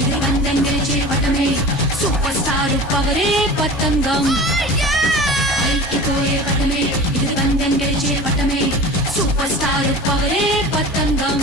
ఇది పందెం గెలిచే పటమే సూపర్ స్టార్ పవరే పతంగం అయిపోయే పటమే ఇది పందెం గెలిచే పటమే సూపర్ స్టార్ పవరే పతంగం